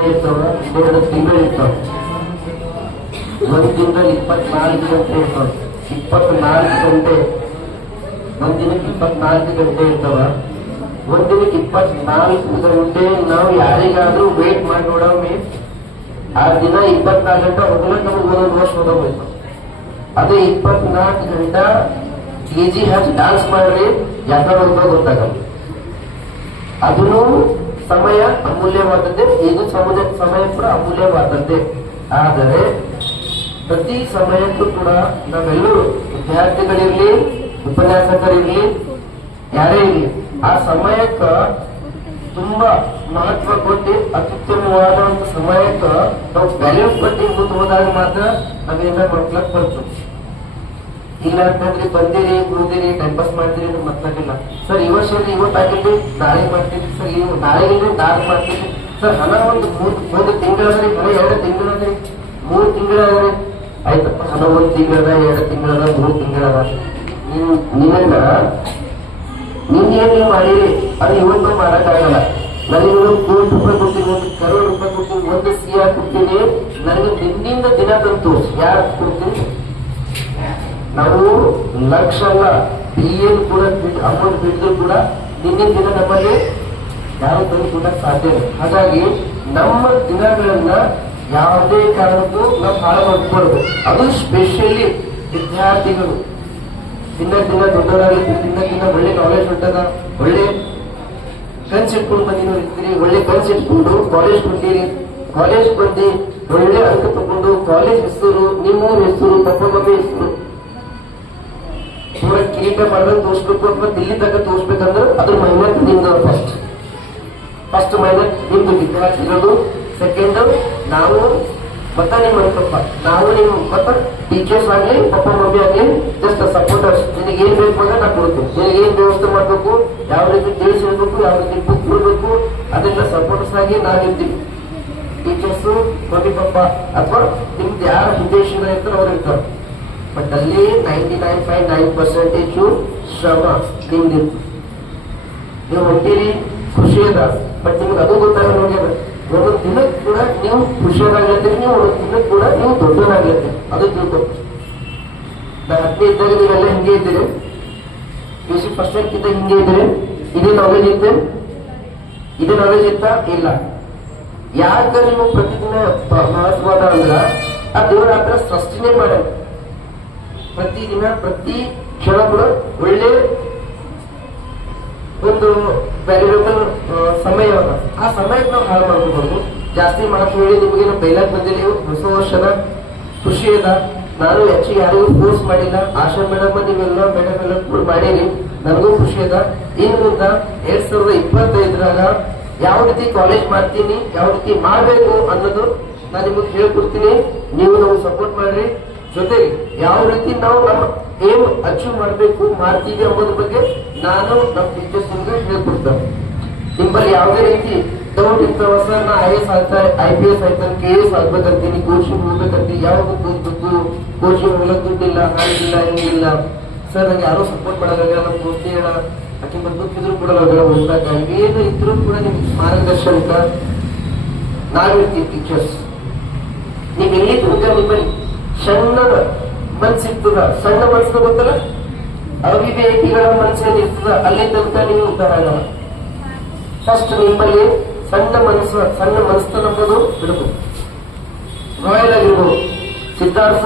ಇರ್ತಾವ, 2 ತಿಂಗಳು ಇರ್ತಾವ. ಒಂದು ದಿನದಲ್ಲಿ 24 ಗಂಟೆ ಇರ್ತಾವ. 24 ಗಂಟೆ ಒಂದ್ ದಿನಕ್ಕೆ 24 ಗಂಟೆ ಇರ್ತಾವ. ಒಂದ್ ದಿನಕ್ಕೆ 24 ಗಂಟೆ ನಾವು ಯಾರಿಗಾದ್ರೂ ವೇಟ್ ಮಾಡಿ ನೋಡಮ್ಮಿ. ಆ ದಿನ 24 ಗಂಟೆ ಹೋಗಲ್ಲ, ನಮ್ಗೆ ಒಂದೊಂದು ವರ್ಷ ಹೋಗ್ಬೇಕು. ಅದೇ 24 ಗಂಟೆ ಕೆಜಿ ಹಚ್ಚಿ ಡಾನ್ಸ್ ಮಾಡ್ರಿ, ಯಾಕಂದ್ರೆ ಹೋಗ್ತಾ ಗೊತ್ತಾಗಲ್ಲ. ಅದನ್ನು ಸಮಯ ಅಮೂಲ್ಯವಾದದ್ದೇ, ಇದು ಸಮಯ ಕೂಡ ಅಮೂಲ್ಯವಾದದ್ದೇ. ಆದರೆ ಪ್ರತಿ ಸಮಯಕ್ಕೂ ಕೂಡ ನಾವೆಲ್ಲರೂ ವಿದ್ಯಾರ್ಥಿಗಳಿರ್ಲಿ, ಉಪನ್ಯಾಸಕರಿರ್ಲಿ, ಯಾರೇ ಇರ್ಲಿ, ಆ ಸಮಯಕ್ಕ ತುಂಬಾ ಮಹತ್ವ ಕೊಟ್ಟು ಅತ್ಯುತ್ತಮವಾದಂತ ಸಮಯಕ್ಕ ನಾವು ವ್ಯಾಲ್ಯೂ ಕೊಟ್ಟು ಮುಂದೆ ಹೋದಾಗ ಮಾತ್ರ ನಾವೇನ ಮಾಡ್ಲಕ್ ಬರ್ತದೆ. ಇಲ್ಲ ಅಂತಂದ್ರೆ ಬಂದಿರಿ, ಕೂದಿರಿ, ಟೈಮ್ ಪಾಸ್ ಮಾಡ್ತೀರಿ ಅಂತ ಮತ್ಲಾಗಿಲ್ಲ. ಸರ್ ಇವತ್ತು ಆಗಿರ್ಲಿ, ನಾಳೆ ಮಾಡ್ತೀವಿ ಸರ್, ನಾಳೆ ನಾಳೆ ಮಾಡ್ತೀವಿ ಸರ್. ಹಣ ಒಂದು ತಿಂಗಳಾದ್ರಿ, ಹಣ 2 ತಿಂಗಳಾದ್ರಿ, 3 ತಿಂಗಳಾದ್ರಿ, ಆಯ್ತಪ್ಪ. ಹಣ 1 ತಿಂಗಳದ, 2 ತಿಂಗಳದ, 3 ತಿಂಗಳದ. ನಿನಗ ನೀವು ಮಾಡಿರಿ, ಅದು ಇವತ್ತು ಮಾಡಕ್ಕಾಗಲ್ಲ. ನನಗೆ 1 ಕೋಟಿ ರೂಪಾಯಿ ಕೊಡ್ತೀನಿ, 1 ಕರೋಡ್ ರೂಪಾಯಿ ಕೊಡ್ತೀನಿ, 1 ಸಿಆರ್ ಕೊಡ್ತೀನಿ, ನನಗೆ ದಿನದಿಂದ ದಿನ ತಂತು ಯಾರು ಕೊಡ್ತೀನಿ? ನಾವು ಲಕ್ಷ ಅಲ್ಲ, ಬಿಲಿಯನ್ ಕೂಡ ಅಮೌಂಟ್ ಬಿಟ್ಟಿದ್ರು ಕೂಡ ದಿನ ನಮ್ಮಲ್ಲಿ ಯಾರು ತಂದು ಕೊಡಕ್ ಸಾಧ್ಯ ಇಲ್ಲ. ಹಾಗಾಗಿ ನಮ್ಮ ದಿನಗಳನ್ನ ಯಾವುದೇ ಕಾರಣಕ್ಕೂ ನಾವು ಹಾಳು ಮಾಡ್ಕೊಳ್ಬೇಕು. ಅದು ಸ್ಪೆಷಲಿ ವಿದ್ಯಾರ್ಥಿಗಳು ದಿನ ದೊಡ್ಡವರಾಗಲಿ, ದಿನ ಒಳ್ಳೆ ನಾಲೆಜ್ ಉಂಟದ, ಒಳ್ಳೆ ಕನ್ಸ್ ಇಟ್ಕೊಂಡು ಬಂದಿರೋ ಇರ್ತೀರಿ, ಒಳ್ಳೆ ಕನ್ಸ್ ಇಟ್ಕೊಂಡು ಕಾಲೇಜ್ ಬಂದಿರಿ, ಕಾಲೇಜ್ ಬಂದು ಒಳ್ಳೆ ಅಂಕ ತಗೊಂಡು ಕಾಲೇಜ್ ಹೆಸರು, ನಿಮ್ಮೂರ ಹೆಸರು, ಪಪ್ಪ ಮಮ್ಮಿ ಹೆಸರು ಪೂರ ಕಿರೀಟ ಮಾಡಿದ್ರೆ ತೋರಿಸ್ಬೇಕು ಅಥವಾ ದಿಲ್ಲಿ ತನಕ ತೋರಿಸ್ಬೇಕಂದ್ರೆ ಅದ್ರ ಮೆಹನತ್ ನಿಮ್ದು. ಫಸ್ಟ್ ಮೆಹನತ್ ನಿಮ್ದು ವಿದ್ಯಾರ್ಥಿಗಳು. ಸೆಕೆಂಡ್ ನಾವು ಮತ್ತ ನಿಮ್ಮ ಅನ್ಕಪ್ಪ, ನಾವು ನೀವು ಮತ್ತ ಟೀಚರ್ಸ್ ಆಗ್ಲಿ, ಪಪ್ಪ ಮಮ್ಮಿ ಆಗ್ಲಿ, ಜಸ್ಟ್ ಸಪೋರ್ಟರ್ಸ್. ನಿನಗೆ ಏನ್ ಬೇಕು ಅಂದ್ರೆ ನಾ ಕೊಡ್ತೀನಿ. ನಿನಗೆ ಏನ್ ವ್ಯವಸ್ಥೆ ಮಾಡ್ಬೇಕು, ಯಾವ ರೀತಿ ತಿಳಿಸಿರ್ಬೇಕು, ಯಾವ ರೀತಿ ಬುಕ್ ಕೊಡ್ಬೇಕು, ಅದೆಲ್ಲ ಸಪೋರ್ಟರ್ಸ್ ಆಗಿ ನಾವಿರ್ತೀವಿ. ಟೀಚರ್ಸು, ಮಮ್ಮಿ ಪಪ್ಪ ಅಥವಾ ನಿಮ್ದು ಯಾರ ಉದ್ದೇಶಗಳು ಇರ್ತಾರೋ ಅವ್ರು ಇರ್ತಾರೆ. ಬಟ್ ಅಲ್ಲಿ 99.9% ಶ್ರಮ ನಿಮ್ದಿತ್ತು. ನೀವು ಹೊಂಟಿರಿ, ಖುಷಿ ಅದ, ಬಟ್ ನಿಮ್ಗೆ ಅದು ಗೊತ್ತಾಗ ನೋಡ್ಯಾರ. ಒಂದೊಂದು ದಿನಕ್ಕೆ ಕೂಡ ನೀವು ಖುಷಿಯಾಗಿರ್ತೀರಿ, ನೀವು ಒಂದೊಂದು ದಿನಕ್ಕೆ ಕೂಡ ನೀವು ದೊಡ್ಡವರಾಗಿರ್ತೀರಿ. ಅದು ತಿಳ್ಕೊಬೇಕು. ನಾನು 10ನೇ ಇದ್ದಾಗ ನೀವೆಲ್ಲ ಹಿಂಗೆ ಇದ್ದೀರಿ, PUC ಫಸ್ಟ್ ಇಯರ್ ಇದ್ದಾಗ ಹಿಂಗೆ ಇದ್ದೀರಿ. ಇದೇ ನಾಲೆಜ್ ಇತ್ತು, ಇದೇ ನಾಲೆಜ್ ಇತ್ತ ಇಲ್ಲ. ಯಾಕೆ ನೀವು ಪ್ರತಿದಿನ ಮಹತ್ವದ ಅಂದ್ರ ಆ ದೇವರ ಹತ್ರ ಸೃಷ್ಟಿನೇ ಮಾಡ, ಪ್ರತಿದಿನ ಪ್ರತಿ ಕ್ಷಣ ಕೂಡ ಒಳ್ಳೆ ಒಂದು ವ್ಯಾಲ್ಯೂಬಲ್ ಸಮಯ. ಆ ಸಮಯಕ್ಕೆ ನಾವು ಹಾಳು ಮಾಡ್ಕೋಬಹುದು. ಜಾಸ್ತಿ ಮಾತು ಹೇಳಿ ನಿಮಗೇನು ಬೈಲಾಕ್ ಬಂದಿಲ್ಲ. ಹೊಸ ವರ್ಷದ ಖುಷಿ ಅದ. ನಾನು ಹೆಚ್ಚು ಯಾರಿಗೂ ಫೋರ್ಸ್ ಮಾಡಿಲ್ಲ. ಆಶಾ ಮೇಡಮ್ ನೀವೆಲ್ಲ ಮೇಡಮ್ ಎಲ್ಲ ಕೂಡ ಮಾಡಿರಿ, ನನಗೂ ಖುಷಿ ಅದ. ಇನ್ನು ಮುಂದ 2025ರಾಗ ಯಾವ ರೀತಿ ಕಾಲೇಜ್ ಮಾಡ್ತೀನಿ, ಯಾವ ರೀತಿ ಮಾಡ್ಬೇಕು ಅನ್ನೋದು ನಾನು ನಿಮಗೆ ಹೇಳ್ಕೊಡ್ತೀನಿ. ನೀವು ನಮ್ಗೆ ಸಪೋರ್ಟ್ ಮಾಡ್ರಿ. ಜೊತೆಗೆ ಯಾವ ರೀತಿ ನಾವು ನಮ್ಮ ಏನ್ ಅಚೀವ್ ಮಾಡ್ಬೇಕು, ಮಾಡ್ತೀವಿ ಅನ್ನೋದ್ರ ಬಗ್ಗೆ ನಾನು ನಮ್ಮ ಟೀಚರ್ಸ್ ಹೇಳ್ಕೊಡ್ತೇನೆ. ನಿಮ್ಮಲ್ಲಿ ಯಾವುದೇ ರೀತಿ ಡೌಟ್ ಇರ್ತಾವ, ಸರ್ ನಾ IAS ಆಗ್ತಾರೆ, IPS ಆಗ್ತಾನೆ, KS ಆಗ್ಬೇಕಂತೀನಿ, ಕೋಚಿಂಗ್ ಹೋಗ್ಬೇಕಂತೀನಿ, ಯಾವಾಗ ಓದ್ಬೇಕು, ಕೋಚಿಂಗ್ ಹೋಗ್ಲಕ್ ದುಡ್ಡಿಲ್ಲ, ಹಾಗಿಲ್ಲ, ಹಿಂಗಿಲ್ಲ ಸರ್, ನಂಗೆ ಯಾರೋ ಸಪೋರ್ಟ್ ಮಾಡೋದಾಗ ನಮ್ಮ ದೋಸ್ತಿ ಹೇಳ ಆಕೆ ಬಂದಿದ್ರು ಕೂಡ ಓದ್ದಾಗ ಏನು ಇದ್ರು ಕೂಡ ನಿಮ್ ಮಾರ್ಗದರ್ಶನಕ ನಾವಿರ್ತೀವಿ ಟೀಚರ್ಸ್. ನೀವ್ ಎಲ್ಲಿ ನಿಮ್ಮಲ್ಲಿ ಸಣ್ಣದ ಮನ್ಸಿರ್ತದ, ಸಣ್ಣ ಮನ್ಸು ಗೊತ್ತಲ್ಲ, ಅವಿವೇಕಿಗಳ ಮನಸ್ಸಲ್ಲಿ ಇರ್ತದ, ಅಲ್ಲಿ ತನಕ ನೀವು ಉದ್ಧಾರ ಆಗಲ್ಲ. ಫಸ್ಟ್ ನಿಮ್ಮಲ್ಲಿ ಸಣ್ಣ ಮನಸ್ಸು, ಸಣ್ಣ ಮನಸ್ಸು ನಂಬೋದು ಬಿಡಬೇಕು. ರಾಯಲ್ ಆಗಿರ್ಬೋದು. ಸಿದ್ಧಾರ್ಥ